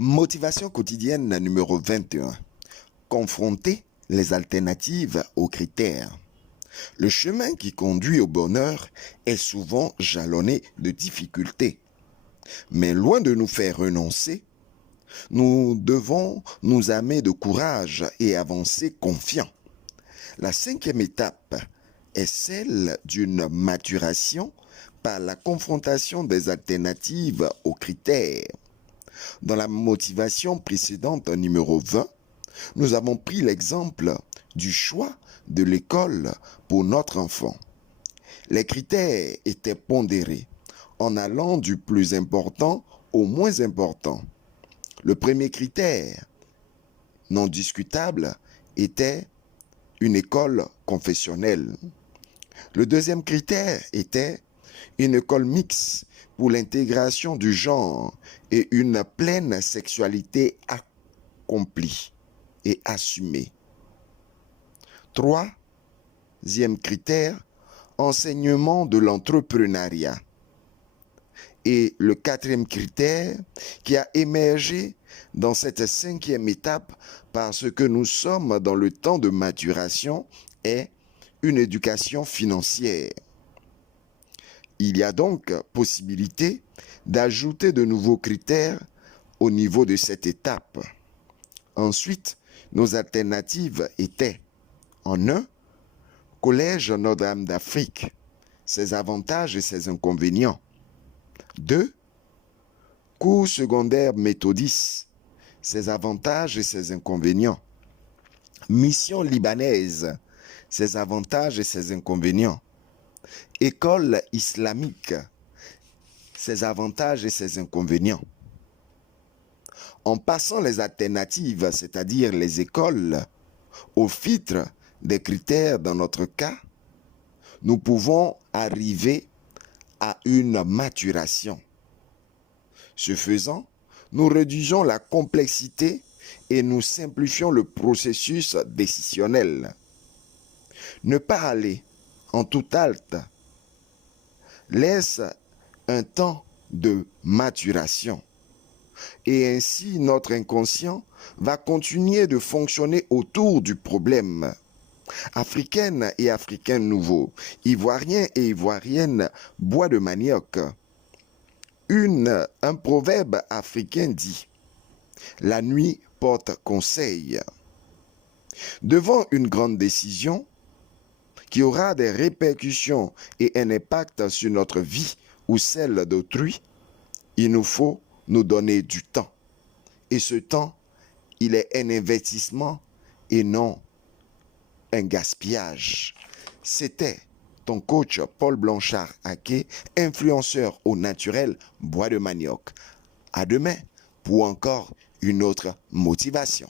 Motivation quotidienne numéro 21. Confronter les alternatives aux critères. Le chemin qui conduit au bonheur est souvent jalonné de difficultés. Mais loin de nous faire renoncer, nous devons nous armer de courage et avancer confiants. La cinquième étape est celle d'une maturation par la confrontation des alternatives aux critères. Dans la motivation précédente numéro 20, nous avons pris l'exemple du choix de l'école pour notre enfant. Les critères étaient pondérés en allant du plus important au moins important. Le premier critère, non discutable, était une école confessionnelle. Le deuxième critère était une école mixte pour l'intégration du genre et une pleine sexualité accomplie et assumée. Troisième critère, enseignement de l'entrepreneuriat. Et le quatrième critère qui a émergé dans cette cinquième étape parce que nous sommes dans le temps de maturation est une éducation financière. Il y a donc possibilité d'ajouter de nouveaux critères au niveau de cette étape. Ensuite, nos alternatives étaient en 1, Collège Notre-Dame d'Afrique, ses avantages et ses inconvénients. 2, cours secondaire méthodiste, ses avantages et ses inconvénients. Mission libanaise, ses avantages et ses inconvénients. École islamique, ses avantages et ses inconvénients. En passant les alternatives, c'est-à-dire les écoles, au filtre des critères dans notre cas, nous pouvons arriver à une maturation. Ce faisant, nous réduisons la complexité et nous simplifions le processus décisionnel. Ne pas aller en tout halte laisse un temps de maturation. Et ainsi, notre inconscient va continuer de fonctionner autour du problème. Africaines et Africains nouveaux, Ivoiriens et Ivoiriennes, bois de manioc. Un proverbe africain dit « La nuit porte conseil ». Devant une grande décision qui aura des répercussions et un impact sur notre vie ou celle d'autrui, il nous faut nous donner du temps. Et ce temps, il est un investissement et non un gaspillage. C'était ton coach Paul Blanchard-Aké, influenceur au naturel bois de manioc. À demain pour encore une autre motivation.